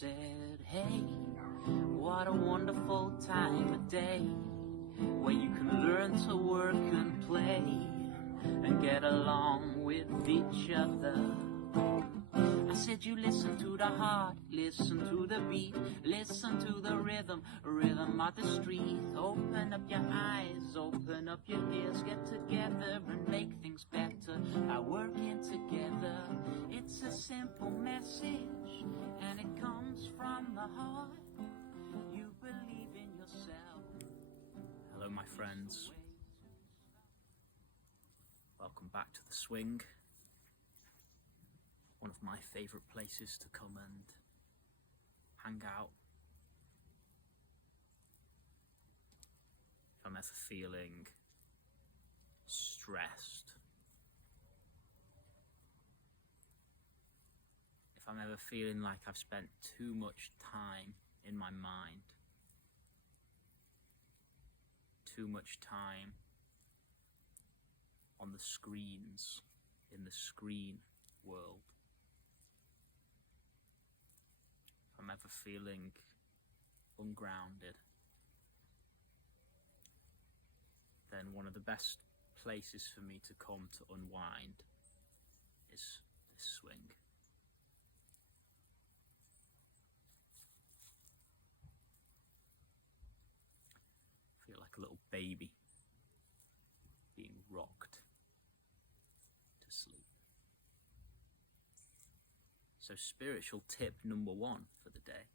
said, hey, what a wonderful time of day, where you can learn to work and play and get along with each other. I said you listen to the heart, listen to the beat, listen to the rhythm of the street. Open up your eyes, open up your ears, get together and make things better by working together. It's a simple message and it comes from the heart. You believe in yourself. Hello my friends, welcome back to the swing. One of my favourite places to come and hang out. If I'm ever feeling stressed, if I'm ever feeling like I've spent too much time in my mind, too much time on the screens, in the screen world, if I'm ever feeling ungrounded, then one of the best places for me to come to unwind is this swing. I feel like a little baby being rocked to sleep. So spiritual tip number one for the day: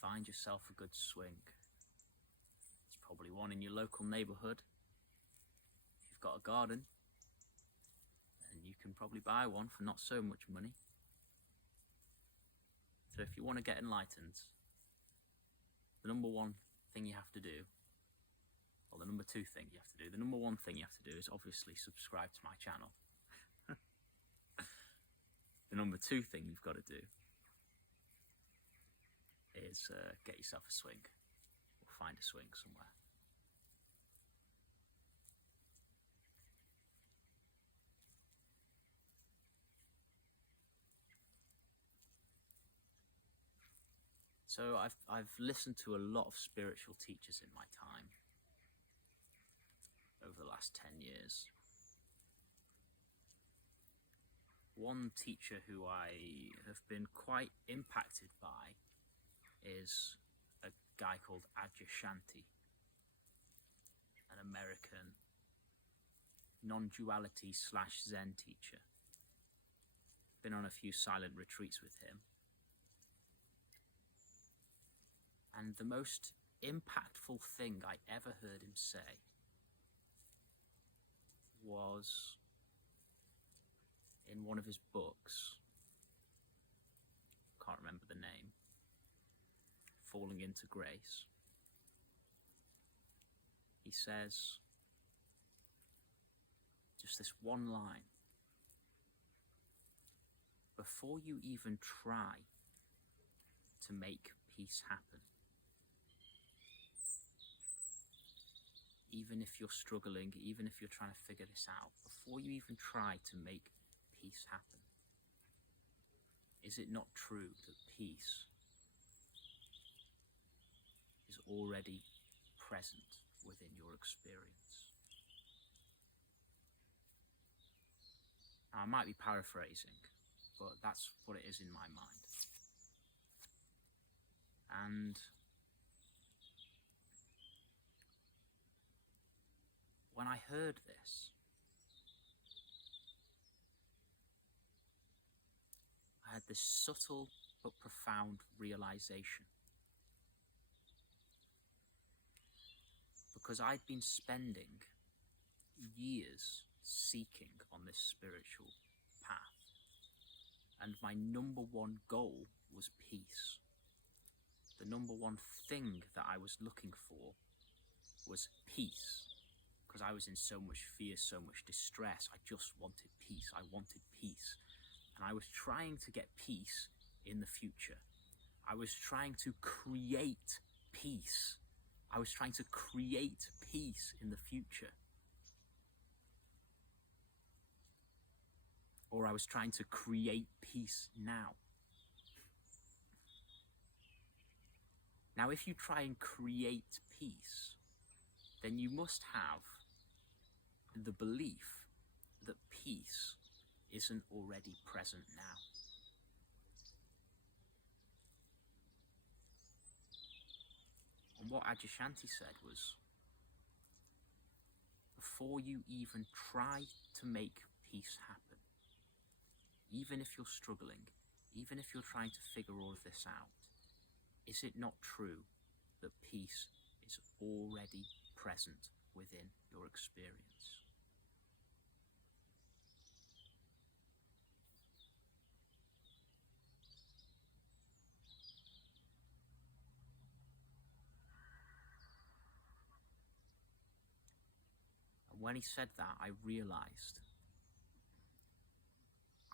find yourself a good swing. There's probably one in your local neighbourhood. If you've got a garden, then you can probably buy one for not so much money. So if you want to get enlightened, the number one thing you have to do, or the number two thing you have to do, the number one thing you have to do is obviously subscribe to my channel. The number two thing you've got to do is get yourself a swing, or find a swing somewhere. So I've listened to a lot of spiritual teachers in my time over the last 10 years. One teacher who I have been quite impacted by is a guy called Adyashanti, an American non-duality / Zen teacher. Been on a few silent retreats with him. And the most impactful thing I ever heard him say was in one of his books, can't remember the name, Falling into Grace. He says just this one line: before you even try to make peace happen, even if you're struggling, even if you're trying to figure this out, before you even try to make peace happen, is it not true that peace is already present within your experience? Now, I might be paraphrasing, but that's what it is in my mind. And when I heard this, I had this subtle but profound realization. Because I'd been spending years seeking on this spiritual path, and my number one goal was peace. The number one thing that I was looking for was peace. Because I was in so much fear, so much distress. I just wanted peace. I wanted peace. And I was trying to get peace in the future. I was trying to create peace. I was trying to create peace in the future. Or I was trying to create peace now. Now, if you try and create peace, then you must have the belief that peace isn't already present now. And what Adyashanti said was, before you even try to make peace happen, even if you're struggling, even if you're trying to figure all of this out, is it not true that peace is already present within your experience? And when he said that, I realized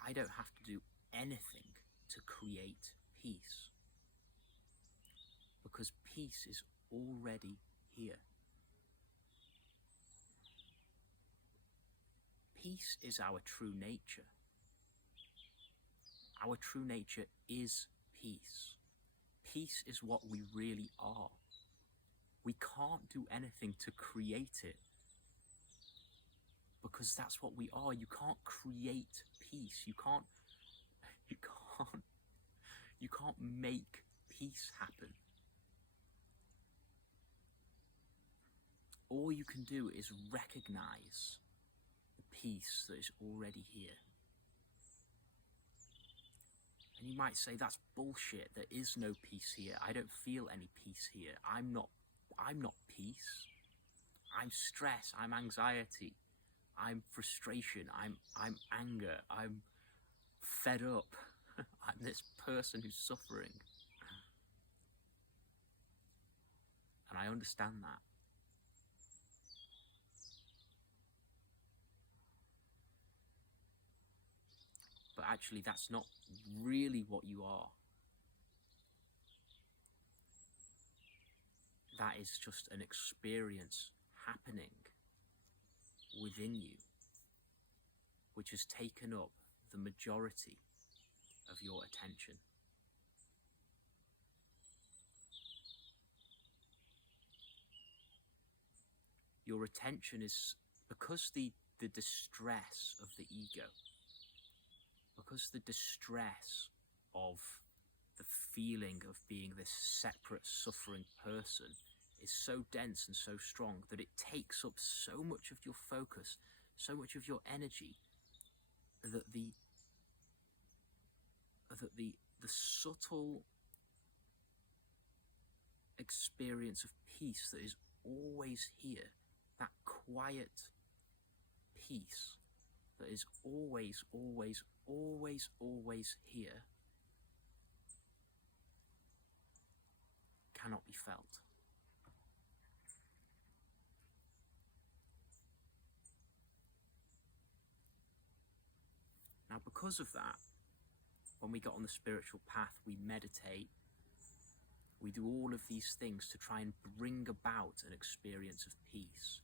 I don't have to do anything to create peace, because peace is already here. Peace is our true nature. Our true nature is peace. Peace is what we really are. We can't do anything to create it, because that's what we are. You can't create peace. You can't make peace happen. All you can do is recognize the peace that is already here. And you might say, that's bullshit. There is no peace here. I don't feel any peace here. I'm not peace. I'm stress. I'm anxiety. I'm frustration. I'm anger. I'm fed up. I'm this person who's suffering. And I understand that. But actually, that's not really what you are. That is just an experience happening within you, which has taken up the majority of your attention. Your attention is, because the distress of the ego, because the distress of the feeling of being this separate suffering person is so dense and so strong that it takes up so much of your focus, so much of your energy, that the subtle experience of peace that is always here, that quiet peace that is always, always, always, always here, cannot be felt. Now, because of that, when we get on the spiritual path, we meditate, we do all of these things to try and bring about an experience of peace.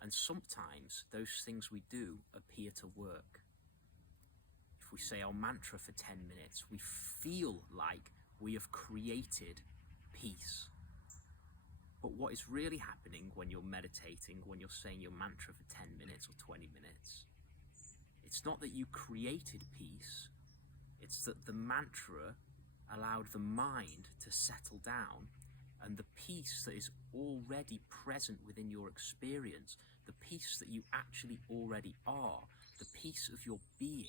And sometimes those things we do appear to work. If we say our mantra for 10 minutes, we feel like we have created peace. But what is really happening when you're meditating, when you're saying your mantra for 10 minutes or 20 minutes, it's not that you created peace, it's that the mantra allowed the mind to settle down, and the peace that is already present within your experience, the peace that you actually already are, the peace of your being,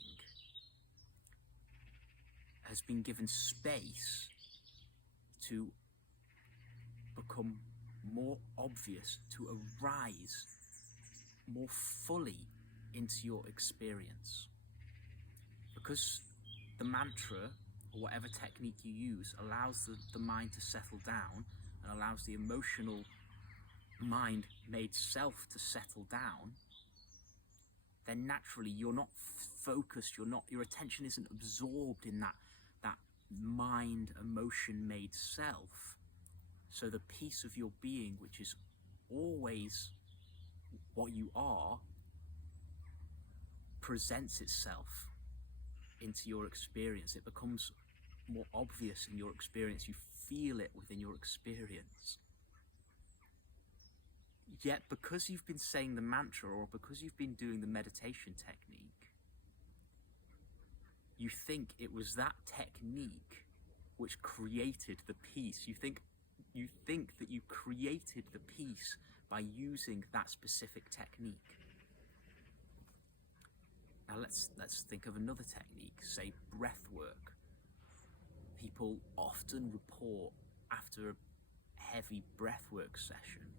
has been given space to become more obvious, to arise more fully into your experience. Because the mantra, or whatever technique you use, allows the mind to settle down and allows the emotional mind made self to settle down, then naturally you're not focused, your attention isn't absorbed in that mind emotion made self. So the peace of your being, which is always what you are, presents itself into your experience. It becomes more obvious in your experience. You feel it within your experience. Yet because you've been saying the mantra, or because you've been doing the meditation technique, you think it was that technique which created the peace. You think that you created the peace by using that specific technique. Now let's think of another technique, say breath work. People often report after a heavy breath work session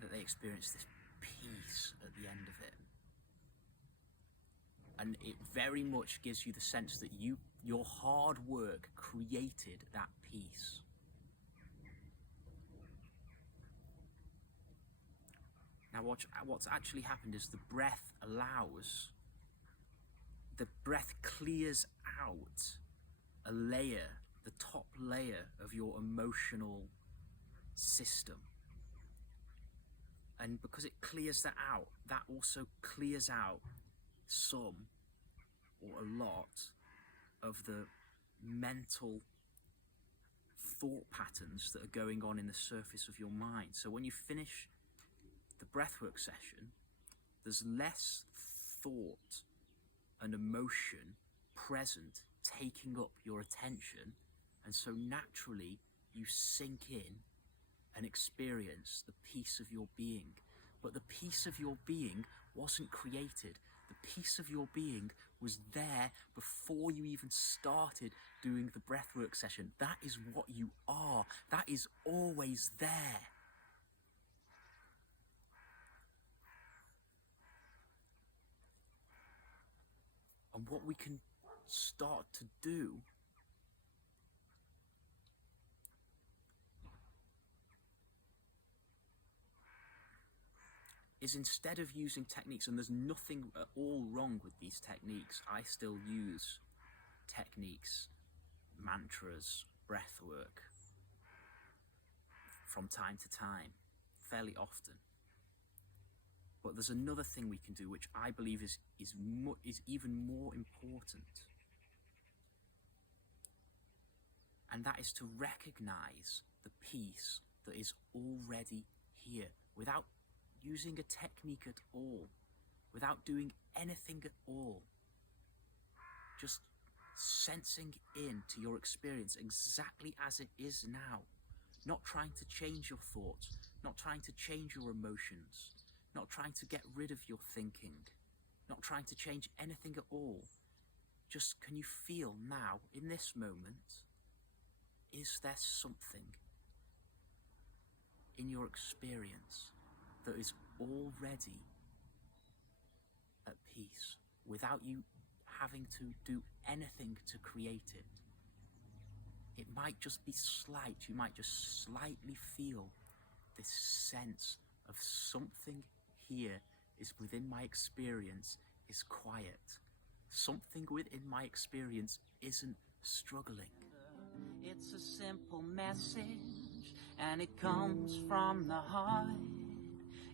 that they experience this peace at the end of it. And it very much gives you the sense that your hard work created that peace. Now what's actually happened is the breath clears out a layer, the top layer of your emotional system. And because it clears that out, that also clears out some or a lot of the mental thought patterns that are going on in the surface of your mind. So when you finish the breathwork session, there's less thought and emotion present taking up your attention, and so naturally you sink in and experience the peace of your being. But the peace of your being wasn't created. The peace of your being was there before you even started doing the breathwork session. That is what you are. That is always there. And what we can start to do is, instead of using techniques, and there's nothing at all wrong with these techniques, I still use techniques, mantras, breath work from time to time, fairly often. But there's another thing we can do which I believe is even more important. And that is to recognize the peace that is already here, without using a technique at all, without doing anything at all. Just sensing into your experience exactly as it is now. Not trying to change your thoughts, not trying to change your emotions, not trying to get rid of your thinking, not trying to change anything at all. Just, can you feel now, in this moment, is there something in your experience that is already at peace, without you having to do anything to create it? It might just be slight. You might just slightly feel this sense of something here is within my experience is quiet. Something within my experience isn't struggling. It's a simple message, and it comes from the heart.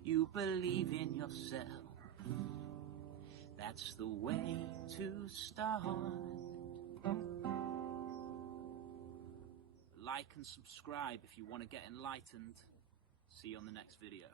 You believe in yourself. That's the way to start. Like and subscribe if you want to get enlightened. See you on the next video.